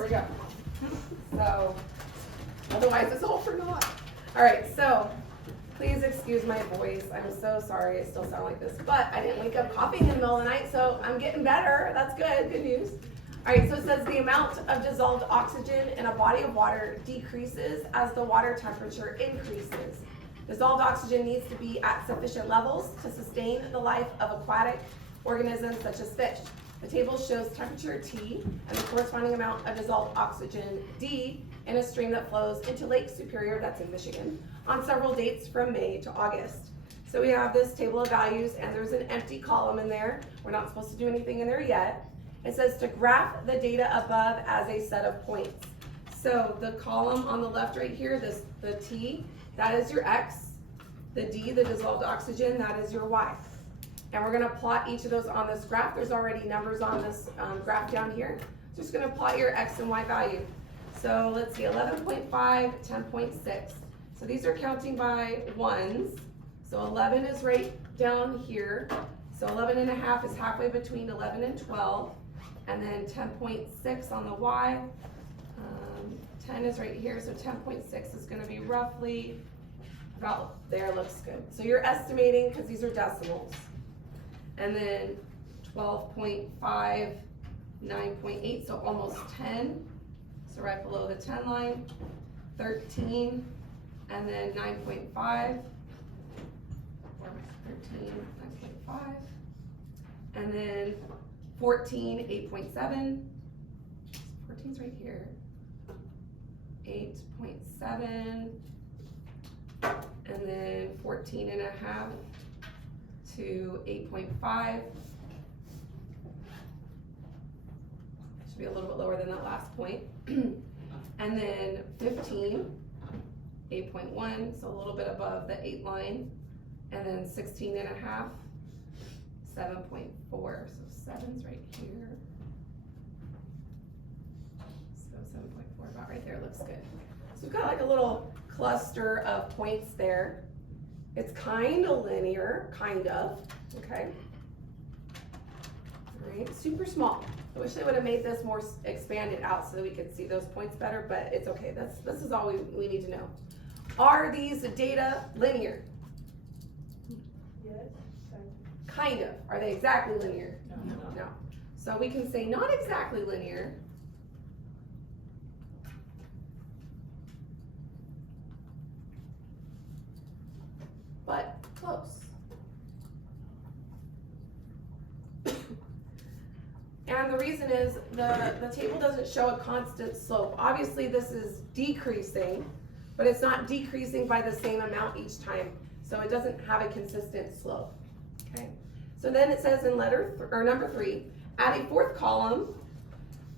Here we go. So, otherwise it's all for naught. All right, so please excuse my voice. I'm so sorry I still sound like this, but I didn't wake up coughing in the middle of the night, so I'm getting better. That's good news. All right, so it says the amount of dissolved oxygen in a body of water decreases as the water temperature increases. Dissolved oxygen needs to be at sufficient levels to sustain the life of aquatic organisms such as fish. The table shows temperature T and the corresponding amount of dissolved oxygen D in a stream that flows into Lake Superior, that's in Michigan, on several dates from May to August. So we have this table of values and there's an empty column in there. We're not supposed to do anything in there yet. It says to graph the data above as a set of points. So the column on the left right here, the T, that is your X. The D, the dissolved oxygen, that is your Y. And we're gonna plot each of those on this graph. There's already numbers on this graph down here. Just gonna plot your X and Y value. So let's see, 11.5, 10.6. So these are counting by ones. So 11 is right down here. So 11 and a half is halfway between 11 and 12. And then 10.6 on the Y. 10 is right here, so 10.6 is gonna be roughly about there, looks good. So you're estimating, because these are decimals. And then 12.5, 9.8, so almost 10. So right below the 10 line, 13, and then 9.5. 13, 9.5. And then 14, 8.7. 14's right here. 8.7. And then 14 and a half to 8.5. Should be a little bit lower than that last point. And then 15, 8.1, so a little bit above the 8 line. And then 16 and a half, 7.4, so 7's right here. So 7.4, about right there, looks good. So we've got like a little cluster of points there. It's kind of linear, kind of, okay? All right, super small. I wish they would have made this more expanded out so that we could see those points better, but it's okay. This is all we need to know. Are these data linear? Yes. Kind of. Are they exactly linear? No. So we can say not exactly linear. But close. And the reason is the table doesn't show a constant slope. Obviously this is decreasing, but it's not decreasing by the same amount each time. So it doesn't have a consistent slope, okay? So then it says in number 3, add a fourth column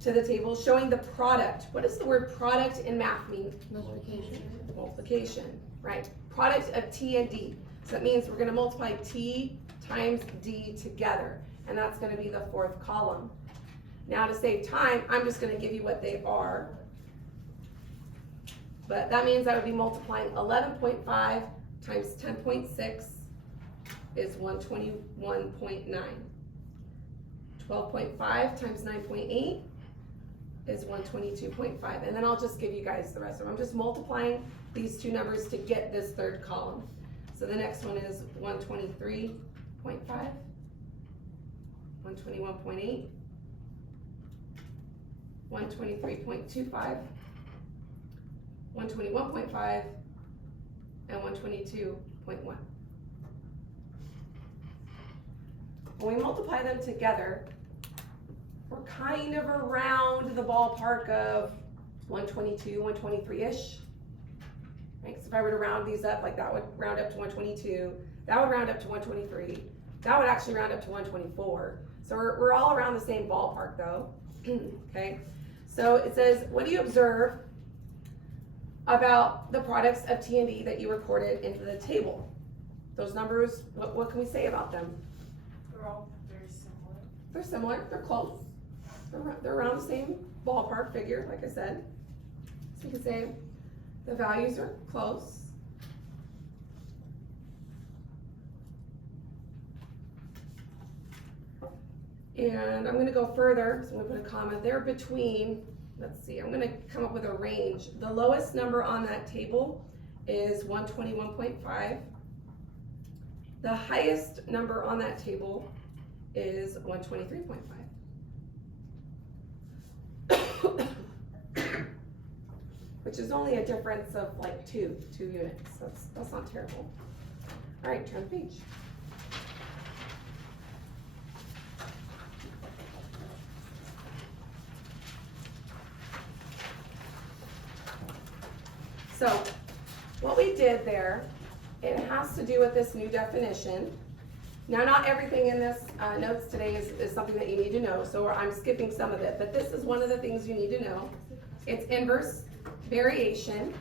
to the table showing the product. What does the word product in math mean? Multiplication. Multiplication, right? Product of T and D. So that means we're gonna multiply T times D together, and that's gonna be the fourth column. Now to save time, I'm just gonna give you what they are. But that means I would be multiplying 11.5 times 10.6 is 121.9. 12.5 times 9.8 is 122.5. And then I'll just give you guys the rest of them. I'm just multiplying these two numbers to get this third column. So the next one is 123.5, 121.8, 123.25, 121.5, and 122.1. When we multiply them together, we're kind of around the ballpark of 122, 123-ish. Right? So if I were to round these up, like that would round up to 122, that would round up to 123, that would actually round up to 124. So we're all around the same ballpark though. Okay, so it says, what do you observe about the products of T and D that you recorded into the table? Those numbers, what can we say about them? They're all very similar. They're similar, they're close. They're around the same ballpark figure, like I said. So we can say the values are close. And I'm gonna go further, so I'm gonna put a comma. They're between let's see, I'm gonna come up with a range. The lowest number on that table is 121.5. The highest number on that table is 123.5. Which is only a difference of like two units. That's not terrible. All right, turn the page. So what we did there, it has to do with this new definition. Now, not everything in this notes today is something that you need to know, so I'm skipping some of it, but this is one of the things you need to know. It's inverse variation.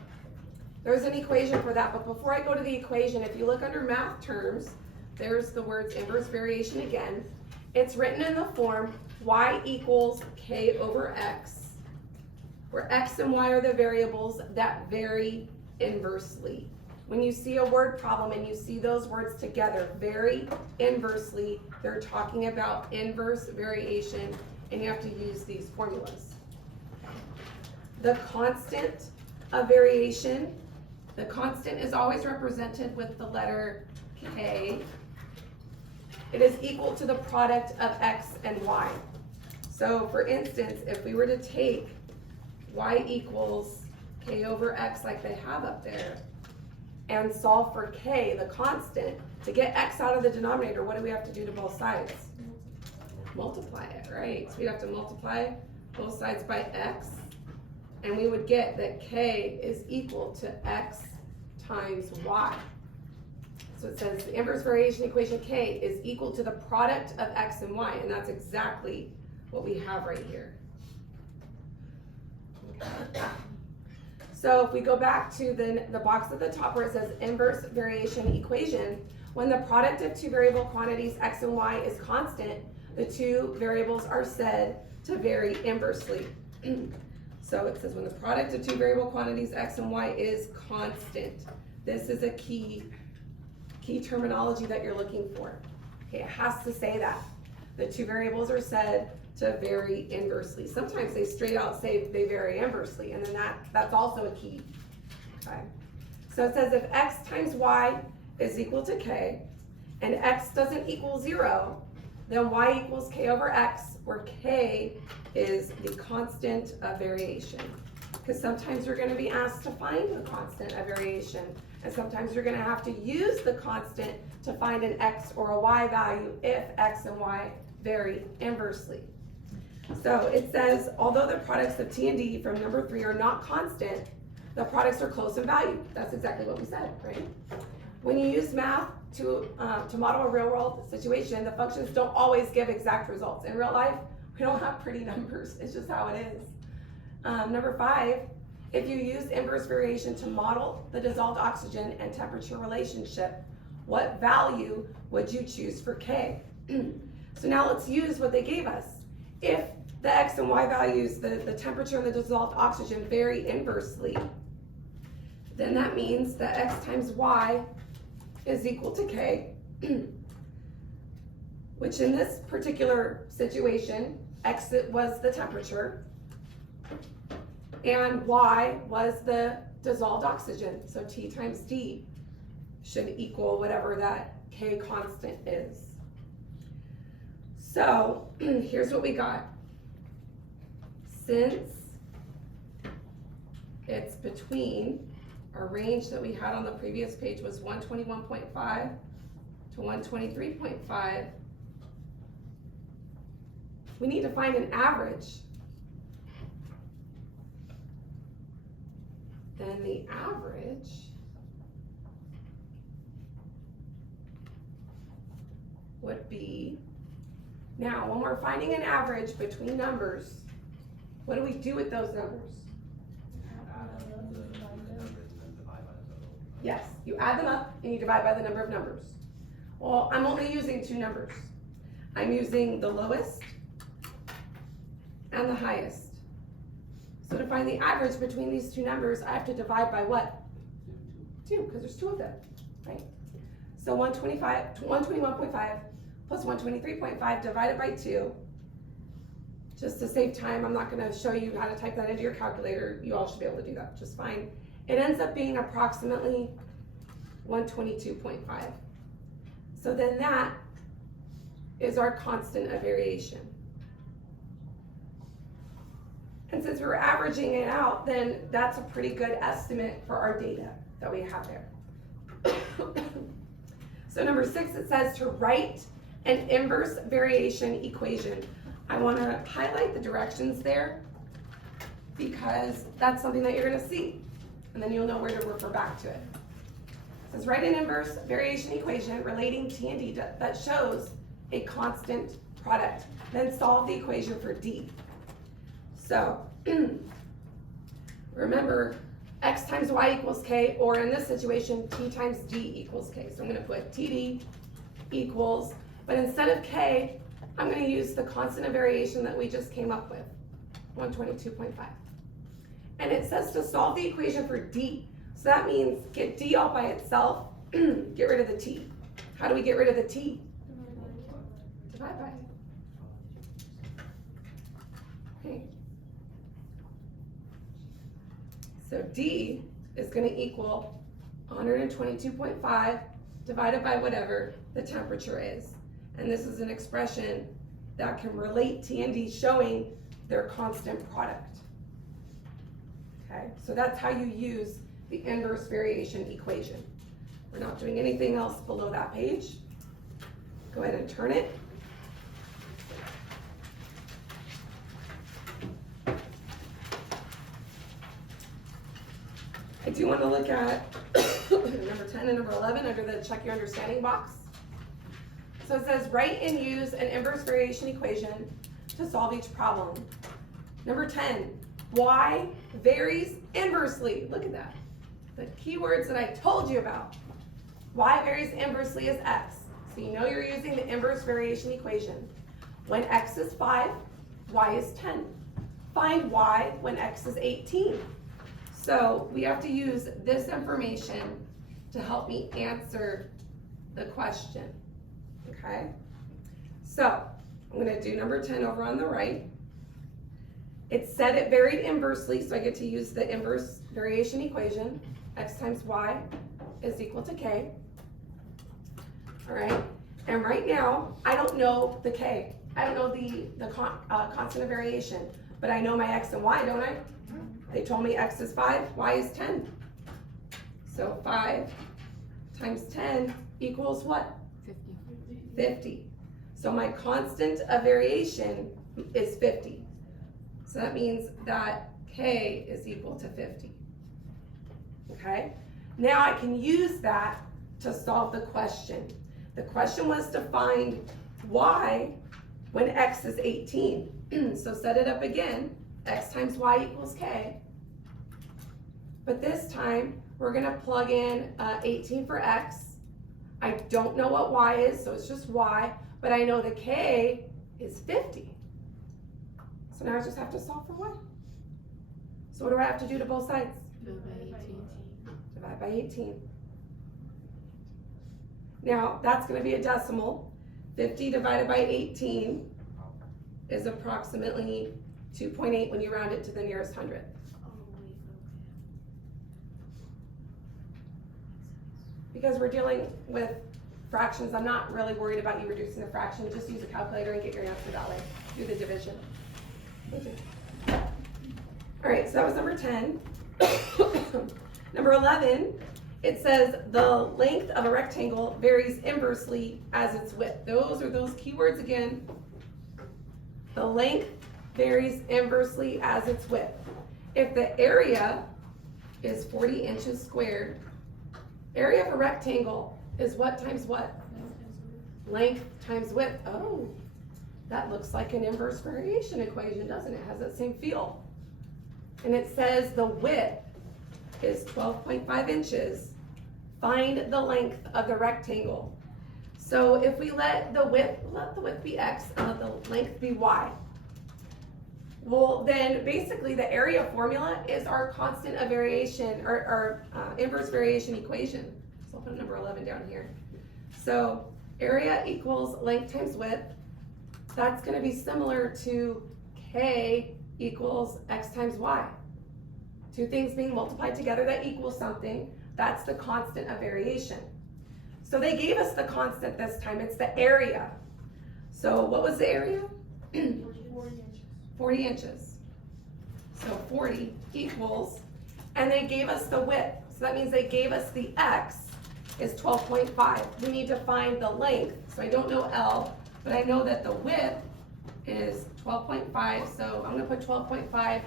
There's an equation for that, but before I go to the equation, if you look under math terms, there's the words inverse variation again. It's written in the form y equals k over x, where x and y are the variables that vary inversely. When you see a word problem and you see those words together, vary inversely, they're talking about inverse variation, and you have to use these formulas. The constant of variation, the constant is always represented with the letter K. It is equal to the product of x and y. So for instance, if we were to take y equals k over x like they have up there, and solve for k, the constant, to get x out of the denominator, what do we have to do to both sides? Multiply it, right? So we'd have to multiply both sides by x, and we would get that k is equal to x times y. So it says the inverse variation equation k is equal to the product of x and y, and that's exactly what we have right here. So if we go back to the box at the top where it says inverse variation equation, when the product of two variable quantities x and y is constant, the two variables are said to vary inversely. So it says when the product of two variable quantities x and y is constant. This is a key terminology that you're looking for. Okay, it has to say that. The two variables are said to vary inversely. Sometimes they straight out say they vary inversely, and then that's also a key. Okay. So it says if x times y is equal to k, and x doesn't equal 0, then y equals k over x, where k is the constant of variation. Because sometimes you're going to be asked to find the constant of variation, and sometimes you're going to have to use the constant to find an x or a y value if x and y vary inversely. So it says, although the products of t and d from number 3 are not constant, the products are close in value. That's exactly what we said, right? When you use math to model a real world situation, the functions don't always give exact results. In real life, we don't have pretty numbers. It's just how it is. Number 5, if you use inverse variation to model the dissolved oxygen and temperature relationship, what value would you choose for k? So now let's use what they gave us. If the x and y values, the temperature and the dissolved oxygen vary inversely, then that means that x times y is equal to k, which in this particular situation, x was the temperature, and y was the dissolved oxygen. So T times D should equal whatever that K constant is. So here's what we got. Since it's between, our range that we had on the previous page was 121.5 to 123.5, we need to find an average. Then the average would be, now when we're finding an average between numbers, what do we do with those numbers? Yes, you add them up and you divide by the number of numbers. Well, I'm only using two numbers. I'm using the lowest and the highest. So to find the average between these two numbers, I have to divide by what? 2, because there's 2 of them, right? So 121.5 plus 123.5 divided by 2 Just to save time, I'm not gonna show you how to type that into your calculator. You all should be able to do that just fine. It ends up being approximately 122.5. So then that is our constant of variation. And since we're averaging it out, then that's a pretty good estimate for our data that we have there. So number 6, it says to write an inverse variation equation. I want to highlight the directions there because that's something that you're going to see, and then you'll know where to refer back to it. It says write an inverse variation equation relating T and D that shows a constant product. Then solve the equation for D. So remember, x times y equals k, or in this situation, t times d equals k. So I'm going to put td equals, but instead of k, I'm going to use the constant of variation that we just came up with, 122.5. And it says to solve the equation for d. So that means get d all by itself, get rid of the t. How do we get rid of the t? Divide by. Okay. So d is going to equal 122.5 divided by whatever the temperature is. And this is an expression that can relate T and D showing their constant product. Okay, so that's how you use the inverse variation equation. We're not doing anything else below that page. Go ahead and turn it. I do want to look at number 10 and number 11 under the check your understanding box. So it says write and use an inverse variation equation to solve each problem. Number 10, y varies inversely. Look at that. The keywords that I told you about. Y varies inversely is x. So you know you're using the inverse variation equation. When x is 5, y is 10. Find y when x is 18. So we have to use this information to help me answer the question, okay? So I'm gonna do number 10 over on the right. It said it varied inversely, so I get to use the inverse variation equation. X times y is equal to k. All right, and right now, I don't know the k. I don't know the constant of variation, but I know my x and y, don't I? They told me x is 5, y is 10. So 5 times 10 equals what? 50. So my constant of variation is 50. So that means that k is equal to 50. Okay? Now I can use that to solve the question. The question was to find y when x is 18. So set it up again. X times y equals k. But this time, we're gonna plug in 18 for x. I don't know what y is, so it's just y, but I know the k is 50. So now I just have to solve for y. So what do I have to do to both sides? Divide by 18. Now, that's gonna be a decimal. 50 divided by 18 is approximately 2.8 when you round it to the nearest hundredth. Because we're dealing with fractions, I'm not really worried about you reducing the fraction. Just use a calculator and get your answer that way. Do the division. All right, so that was number 10. Number 11, it says the length of a rectangle varies inversely as its width. Those are those keywords again. The length varies inversely as its width. If the area is 40 inches squared, area of a rectangle is what times what? Length times width. Oh, that looks like an inverse variation equation, doesn't it? It has that same feel. And it says the width is 12.5 inches. Find the length of the rectangle. So if we let the width be x and let the length be y, well, then basically the area formula is our constant of variation, or inverse variation equation. So I'll put number 11 down here. So area equals length times width. That's going to be similar to K equals X times Y. Two things being multiplied together that equals something, that's the constant of variation. So they gave us the constant this time, it's the area. So what was the area? 40 inches. 40 inches. So 40 equals, and they gave us the width. So that means they gave us the X is 12.5. We need to find the length. So I don't know L, but I know that the width is 12.5. So I'm gonna put 12.5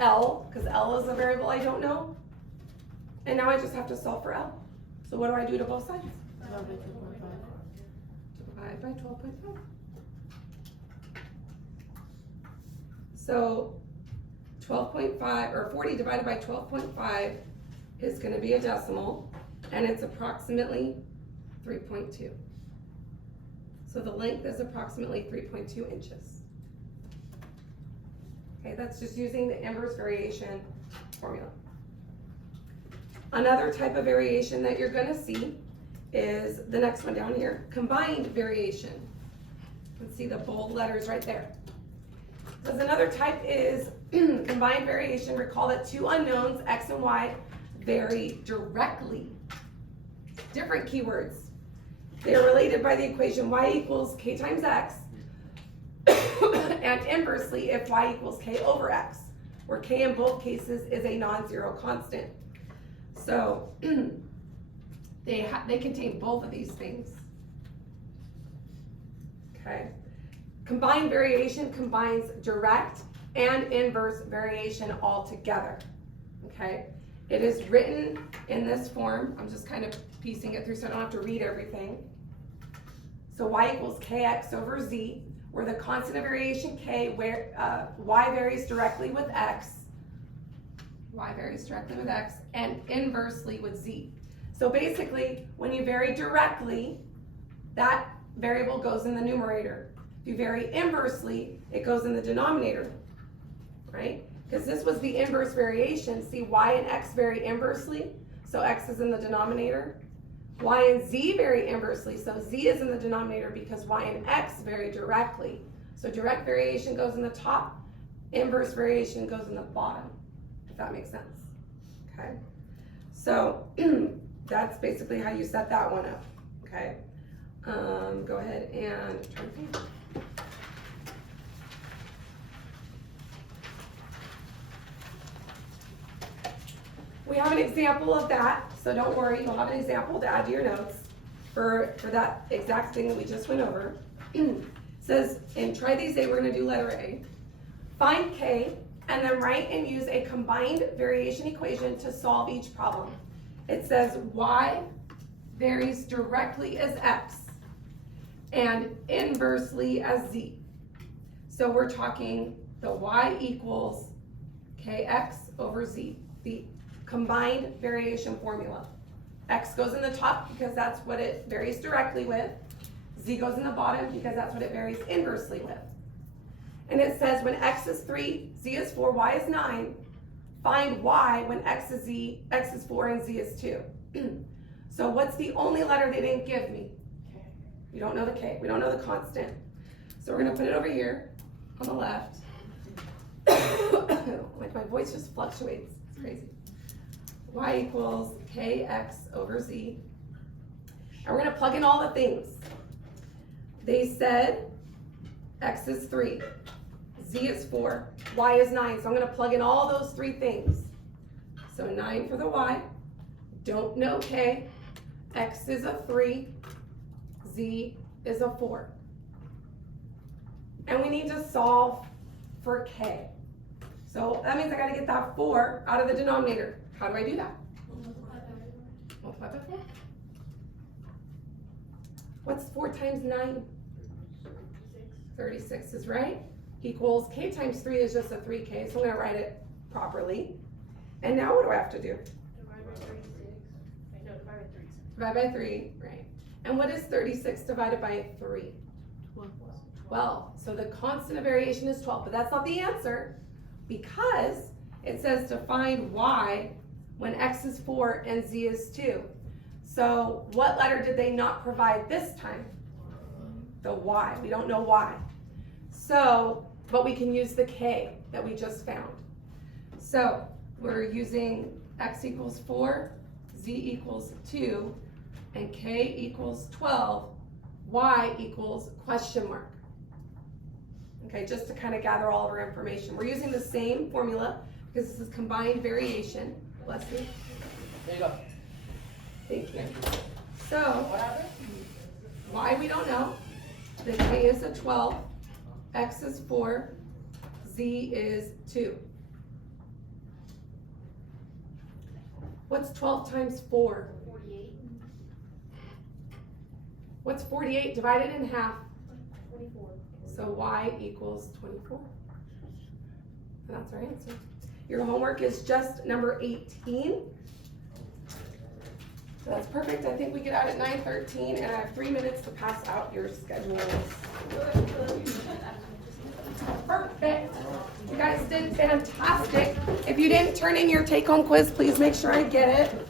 L, because L is a variable I don't know. And now I just have to solve for L. So what do I do to both sides? Divide by 12.5. So 12.5, or 40 divided by 12.5 is gonna be a decimal, and it's approximately 3.2. So the length is approximately 3.2 inches. Okay, that's just using the inverse variation formula. Another type of variation that you're gonna see is the next one down here, combined variation. Let's see the bold letters right there. Because another type is combined variation. Recall that two unknowns, X and Y, vary directly. Different keywords. They are related by the equation Y equals K times X, and inversely if Y equals K over X, where K in both cases is a non-zero constant. So they contain both of these things. Okay. Combined variation combines direct and inverse variation all together. Okay. It is written in this form. I'm just kind of piecing it through so I don't have to read everything. So Y equals KX over Z, where the constant of variation K, where Y varies directly with X, Y varies directly with X, and inversely with Z. So basically, when you vary directly, that variable goes in the numerator. If you vary inversely, it goes in the denominator, right? Because this was the inverse variation. See, Y and X vary inversely, so X is in the denominator. Y and Z vary inversely, so Z is in the denominator because Y and X vary directly. So direct variation goes in the top, inverse variation goes in the bottom, if that makes sense. Okay, so that's basically how you set that one up. Okay, go ahead and turn the page. We have an example of that, so don't worry, you'll have an example to add to your notes for that exact thing that we just went over. It says, in try these A, we're gonna do letter A. Find K, and then write and use a combined variation equation to solve each problem. It says Y varies directly as X and inversely as Z. So we're talking the Y equals KX over Z, the combined variation formula. X goes in the top because that's what it varies directly with. Z goes in the bottom because that's what it varies inversely with. And it says when X is 3, Z is 4, Y is 9, find Y when X is 4 and Z is 2. So what's the only letter they didn't give me? K. We don't know the K, we don't know the constant. So we're gonna put it over here on the left. Like my voice just fluctuates, it's crazy. Y equals KX over Z. And we're gonna plug in all the things. They said X is 3, Z is 4, Y is 9. So I'm gonna plug in all those three things. So 9 for the Y, don't know K, X is a 3, Z is a 4. And we need to solve for K. So that means I gotta get that 4 out of the denominator. How do I do that? Multiply by 4. What's 4 times 9? 36 is right. Equals K times 3 is just a 3K, so I'm gonna write it properly. And now what do I have to do? Divide by 36. Wait, no, divide by 3. Divide by 3, right. And what is 36 divided by 3? 12. So the constant of variation is 12, but that's not the answer because it says to find Y when X is 4 and Z is 2. So what letter did they not provide this time? The Y. We don't know why. So but we can use the k that we just found. So we're using x equals 4, z equals 2, and k equals 12, y equals question mark. Okay, just to kind of gather all of our information. We're using the same formula because this is combined variation. Bless you. There you go. Thank you. So, y we don't know. The k is a 12, x is 4, z is 2. What's 12 times 4? 48, What's 48 divided in half? 24. So y equals 24. And that's our answer. Your homework is just number 18. So that's perfect. I think we get out at 9:13 and I have 3 minutes to pass out your schedules. Perfect. You guys did fantastic. If you didn't turn in your take-home quiz, please make sure I get it.